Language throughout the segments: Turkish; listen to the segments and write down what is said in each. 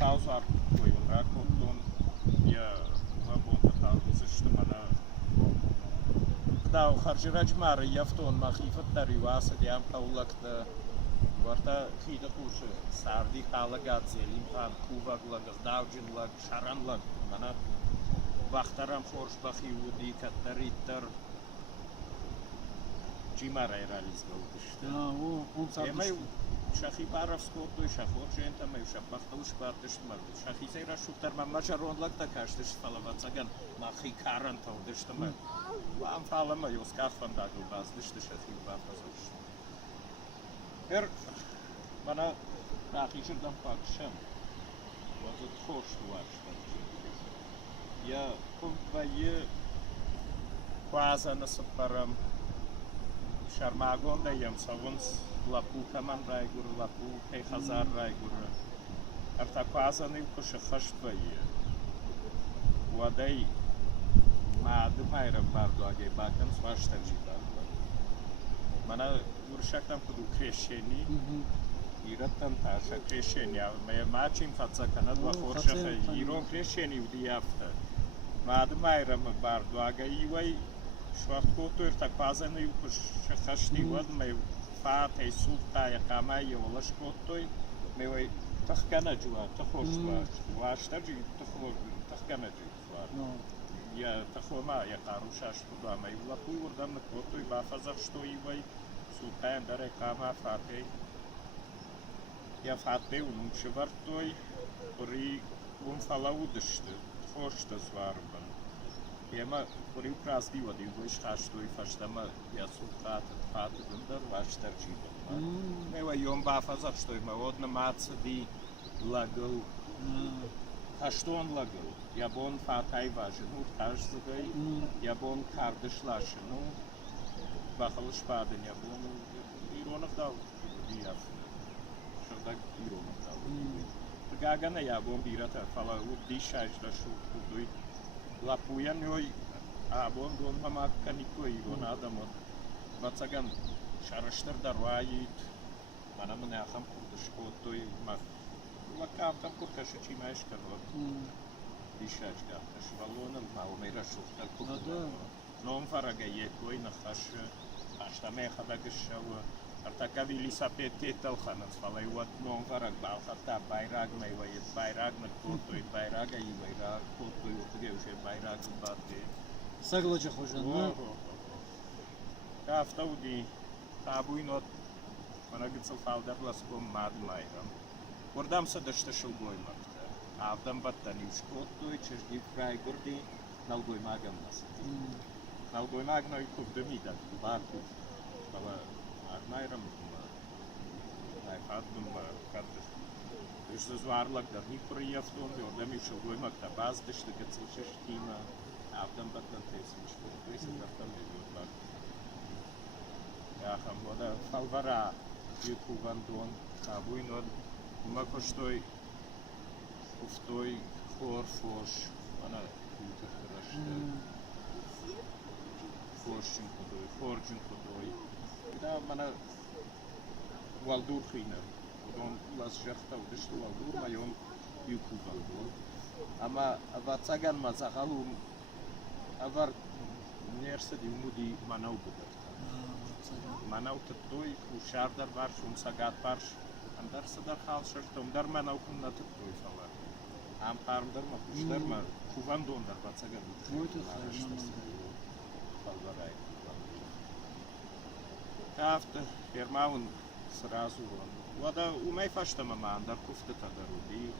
sausar koyun rakotun ya vabon tatalız işte bana da harcıracı marı yafton mahifet darivası diyem kavlakta varta xida kuşu sardi kala gadzelim pan kuvaglag davcınlag şaranlag bana vaktaram hoş bakı udi kataritter cimara realizval işte. On sardı. Шахи Баровското и Шахоржента ме шапахтуш партишмар. Шахи сера шуфтар мамашарон лакта каштиш фалавацаган махи карантал дештама. Вам фалама ёскаф фандагл баз деште шахи бафазаш. Бана нахиширдан пакшам. Вазот хош туашта. Я кумпае кваза насапарам Шармагон даем савунс лапу каман райгур лапу хазар райгур артаквазаны куша хаштвае вадай мад майра барду аге бакам сваштав житар мана уршактам куду крешени ираттан таша крешени ме мачим фаца канад ва хоршаха ирон крешени удиафта мад майра барду аге ивай шварткото артаквазаны куша хашти вад ме فاتي سلطة يقامي ولا شكوتوي مي تخكنا جوا تخوش واش تجي تخكنا جوا يا تخوما يا قاروشاش تدا مي ولا كوي وردم كوتوي بافزر شتوي وي سلطة دار يقاما فاتي يا فاتي ونم شبرتوي وري ونفلاو دشت خوش تزواربن يما وري براسدي ودي ويش خاشتوي فاشتما يا سلطة Fatu gundar vaštar čitama. Evo i on bafaza što ima odna maca di lagal. A što on lagal? Ja bon fataj važenu, taž zagaj, ja bon kardiš lašenu, bahal špaden, ja bon ironov dal, dijaf. Šardak ironov dal. Gagana ja bon birata, fala u dišaž da šu kuduj. Lapujan joj, a bon don mamak kaniko iron adamot. Вацаган шараштар дарваит мана мен ахам курдышкотой мах лакавтам куркаша чимаешкар вот дишачка швалонам маумера шуфтар курда ном фарага екой нахаш аштаме хадагшава артакави лисапете талханас фалай вот ном фараг балхата байраг мейвает байраг на котой байрага и байраг котой утгевше байраг бате Саглача хожан Автауди табуинот манагцал фалдар ласком мад майрам. Гордам се дъща шългой макта. Авдам баттани ушкото и чежди край горди налгой магам насати. Налгой магно и кувдамида барку. Бала мад майрам найфаддум каддъш. Дъща зварлак да ни проявтон, гордам и шългой макта баз дъща гъцал шештима. Авдам баттан тесмичко. Той се дъвтам е от барку. Ja ham voda falvara juku vandon kabuinod makoštoj uftoj horfoš ana kuter krašte foršin kodoj da mana valdur khina don las jachta udishtu valdur mayon juku vandon ama avatsagan mazaghalum avar nersedi umudi manau budat Манау той ушардар варш умсагат варш андар садар халшер томдар манау куннат той фала ам пармдар ма куштар ма куван дондар бацаган фалварай тафта фермаун сразу вада умей фашта мама андар куфта даруди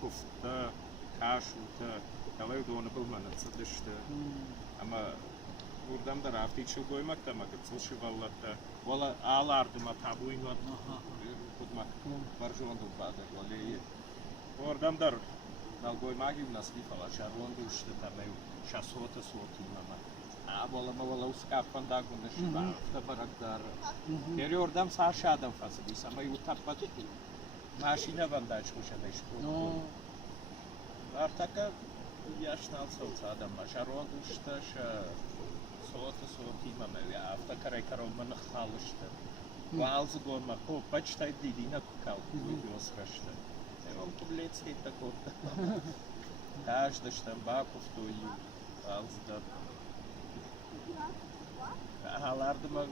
куфта кашута талай дона был манат садышта ама Buradan da rafti çılgoymak da makıtsıl şıvallata. Valla ağlardım atabuyn var. Kudmak varjonu bada. Oradan da nalgoymak gibi nasıl falan. Şarvan düştü tabi. Şasota soğutulmama. Valla uskafan da güneş var. Tabaraklar. Deri oradan sağ aşağıdan fasılıysa ama yutapmadı ki. Maşine bandaj koşada işte. Artık yaşnal salsa adam var. Şarvan düştü. Soğutu imame ya hafta kare karolmanı halıştı. Valzı gorma ko paçtay didina kal kuyuyoruz kaçtı. он публицей такой. Каждый штамбаков то и алздат. Алардыма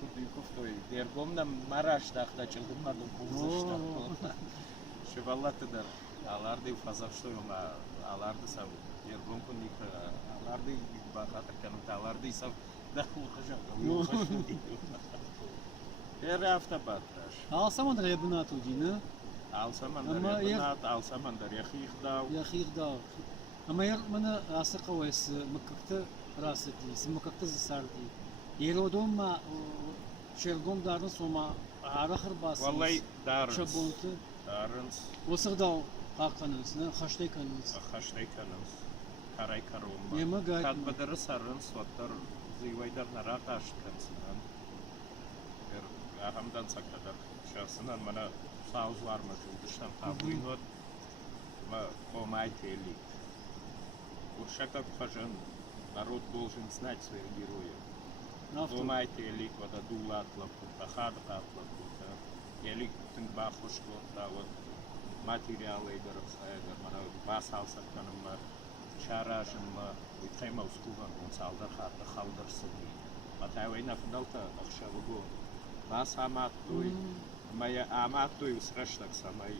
кудыков то и. Дергомна мараш дахта чылдымадым булзыштам. Шеваллатыдар. Аларды фазак что ма аларды сам дергом куник аларды бахатыр канут аларды сам да ухажа. Автобатраш. Алсамандар ебнат удина. Алсамандар ебнат, алсамандар яхихдау. Яхихдау. Ама ер мана асықауайс мыккакты расыди, мыккакты зысарди. Еродома шергом дарын сома арахыр басыз. Валай дарынс. Шабонты. Дарынс. Осырдау қаққаныз, хаштай каныз. Хаштай каныз. Карай карума. Нема гайд. Кадбадыры сарынс, ваттар зивайдар нара қашткансынан. Ахамдан сақтадар. Шахсынан мана саузларма жылдыштан табуйнот. Ма комай телик. Уршакак хажан народ должен знать своих героев. Комай телик, вода дулатлапу, тахадхатлапу. Елик тынгбахушко, да вот материалы игры, мана басалсаканма, шаражынма, уйтрема ускуван, он салдар хатта халдарсыни. Матайвай нафдалта ахшавуго. Бас аматтуй, моя аматтуй сраштак самай.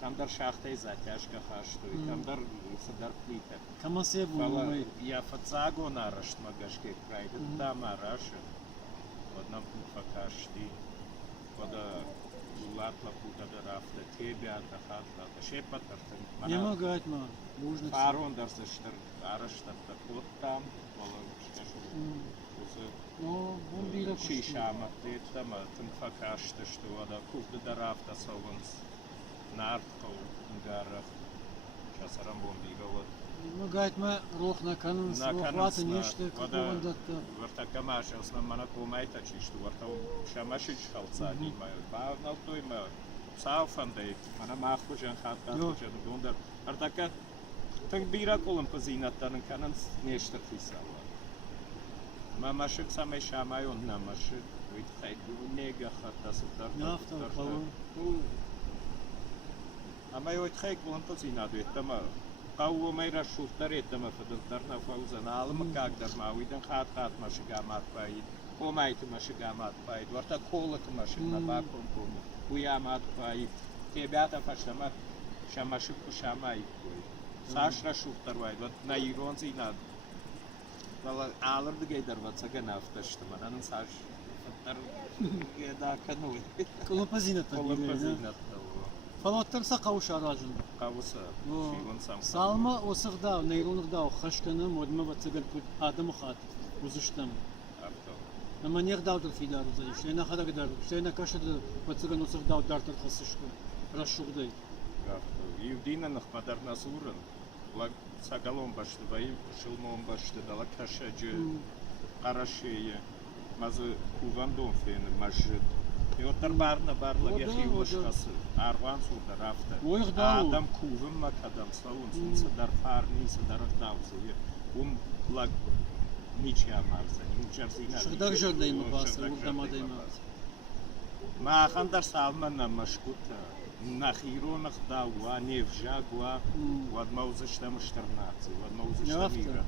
Камдар шахтай затяжка хаштуй, камдар садар плита. Камасе булмай. Я фацаго нарашт магашке прайда, да мараша. Одна пуфакашти, вода улатла пута дарафта, тебя тахатла, шепатартан. Нема гайд ма. Нужно. Фарон дарсаштар, араштар такот там, Ну, бомбира Шишама, это мы тынфакашты, что вода кухда дарафта совынс, нартхау, гарах, сейчас рамбомбира вот. Ну, гайд ма рох на канус, рохлаты нечто, какого датта. Вартака маша, основна комайта чишту, вартау шамашич халца, не маю, бавнал той маю, сауфандей, она маху жан хатка, жан гондар, вартака, так бира колом позинаттарын кананс нечто писала. Мамашик самый шамай он намашик, ведь хайду нега хата сутар. Нафта кого? А мой вот хайк вон позинadu, это ма. Кого мой расшутар, это ма фадантар на фаузана, алма как дарма, уйден хат машигамат паид, помайт машигамат паид, варта колот машиг на баком кому, уямат паид, тебя-то фашама шамашик шамай кой. Саш расшутар вайд, вот на ирон зинад. Вала аларды гейдар ватсага нафташты манан саш фаттар геда кануй. Колопазината. Колопазината. Фалаттар сақауш аражын. Қауса. Шиван сам. Салма осырда, нейронырда хашканы модма ватсагар пут адам хат узыштам. Ама нердаудыр фидар узайш. Шена хадагадар. Шена кашады ватсаган осырда дартыр хасышты. Рашугдай. Юдина нахмадар насурын. Лаг сагалом башты ваим, шилмом башты дала кашаджи, карашея, мазы кувандон фен мажит. И вот барна барлаг яхи ошкасы, арван сурда рафта. Адам кувым макадам славун, садар фарни, садар давзы. Лаг ничья марза, ничья. Шагдар жорда има баса, урдамада има. Махандар салмана машкута. Нахиронах дауа, невжагуа, вадмаузаштам 14, вадмаузаштам мира.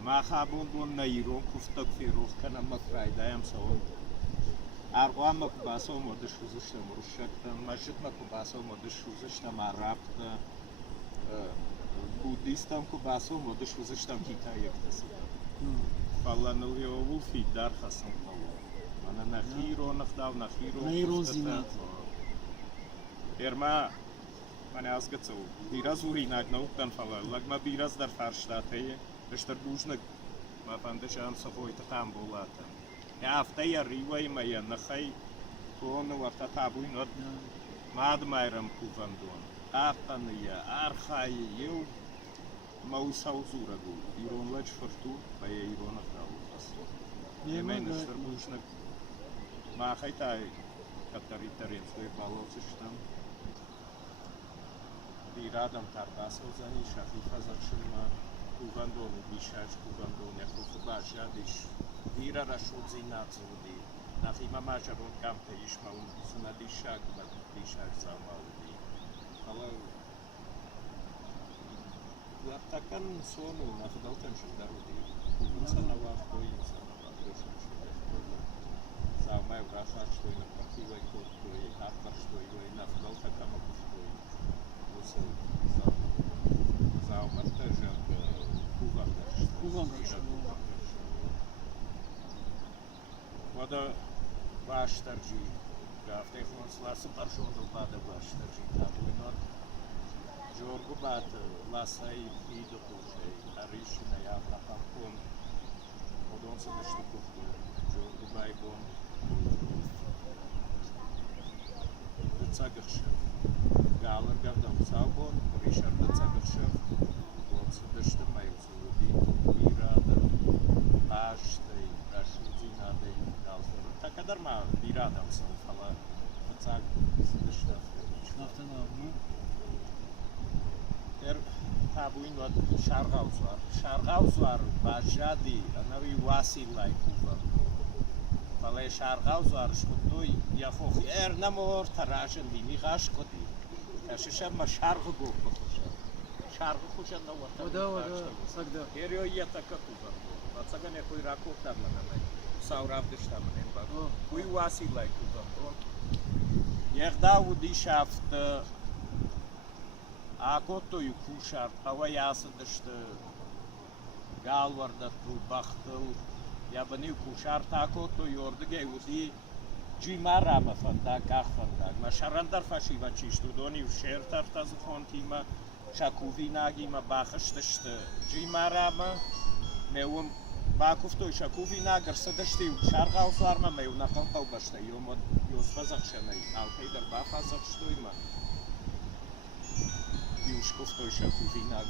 Махабундун на ирон куфтак ферух канам макрайдаям саон. Аргуам макубасо модыш узаштам рушактам, мажит макубасо модыш узаштам арабта, буддистам кубасо модыш узаштам китаектасы. Фаллану йовул фидар хасан кало. Ана нахиронах дау, нахирон зинат. Ерма мане азгацу бираз уринать науктан фала лагма бираз дар фарштате эштер бужнак ма фандешан сохойта там болата я афтая ривай мая нахай кон варта табуйнот мад майрам кувандон афтания архай ю маусаузурагу ирон лач форту бая ирона фраус емен эштер бужнак ма хайтай катаритарен свой балосыштам Радам Тарбасовзани, Шахифа Зачума, Кувандон, Бишач, Кувандон, Яхуфуба, Жадиш, Вира Рашудзи Нацуди, Нахима Мажарон Кампе Ишмаун, Сунадишак, Бишач Замауди. Hala zaten sonu nafdaltan şundarudi. İnsana var koy insana var görüşmüş. Zaumay vrasa что на красивой куртке, автор что его и нafdalta kama что. Осы zaumar тоже кувандаш. Кувандаш. Вода баштаржи. Гafte konsulası parşonda bada bаштаржи. Tabuinot. Jorgu bat lasai ido kuşey. Arishina yapla pakon. Odon se nešto kuftu. Jorgu baybon. Цагırşev. Galar gavdam savbon. Rishar da цагırşev. Odse dıştı mayusudi. Birada. Baштay. Rashudzinadey. Dalsoro. Ta kadar ma biradam sam fala. Цаг dıştı. Naftana mı? Tabuin var, Şargavuz var. Şargavuz var, Bajadi, anavi Vasilay kuva. Fale Şargavuz var, şkutuy, yafox, namor tarajın dini gaşkodi. Kaşışa ma şargı goppa kuşa. Şargı kuşa na vata. Oda, sagda. Geriyo yataka kuva. Vatsaga nekoy rakotlarla nanay. Savravdıştamın en bak. Kuy Vasilay kuva. Yegdavu dişaft Akotoyu kuşar, hava yasıdıştı, galvarda tu baktıl, yabani kuşar takotoyu ordu gevudi, cimara fanda, kahfanda, ma şarandar faşiva çiştu, doni şer tartazı fontima, şakuvina gima bakıştıştı, cimara mı, mevum bakuftoy şakuvina gırsıdıştı, şargavuz var mı, mev nakal başta, yosfazak şanay, alkayder bafazak ştoyma. Już powtórzę, powinna